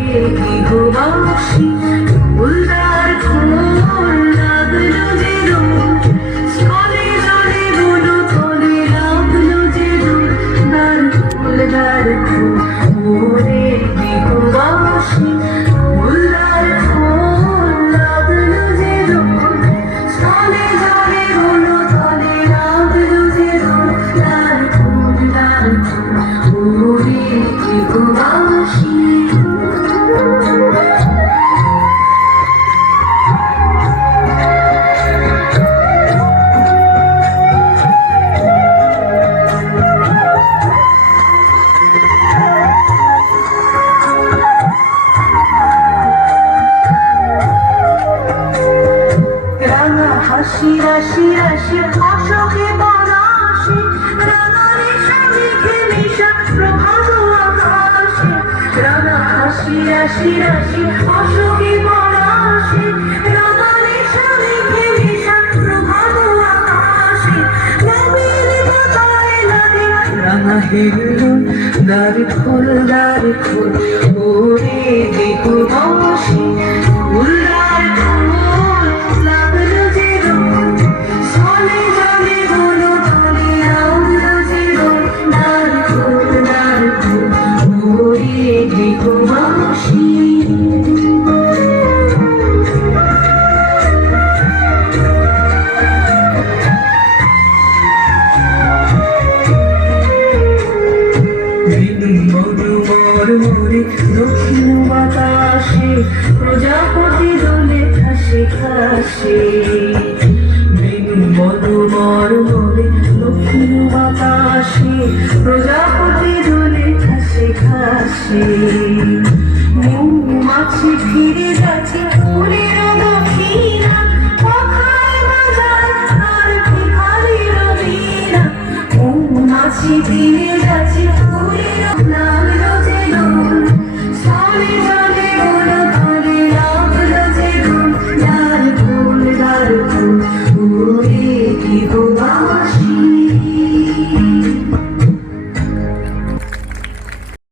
গৃহবাসী ফুলদার ফুল লাগলো যে রোদ স্থলে জলে বলো তলে লাগলো যে রোদ ফুলদার ফুল ওরে গৃহবাসী ফুলদার ফুল লাগলো যে রোদ স্থলে জলে বলো তলে লাগলো যে রোদ ফুলদার ফুল ওরে গৃহবাসী হাসি রাশি রাশি অশোকে পলাশে রাঙা রেশা মেঘে মিশা প্রভাত আকাশে রাঙা হাসি রাশি রাশি অশোকে পলাশে রাঙা রেশা মেঘে মিশা প্রভাত আকাশে নবীন পতায় লাগে রাঙা হেলুন দারি ফুল ওরে গৃহবাসী ফুলদার ফুল লাগলো যে রোদ স্থলে জলে বলো তলে লাগলো যে রোদ ফুলদার ফুল ওরে গৃহবাসী মরুমরে দক্ষিণ বাতাসে প্রজাপতি দোলে খাসে খাসে মরুমরে দক্ষিণ বাতাসে প্রজাপতি দোলে খাসে খাসে মৌমাছি ফিরে যাচ্ছে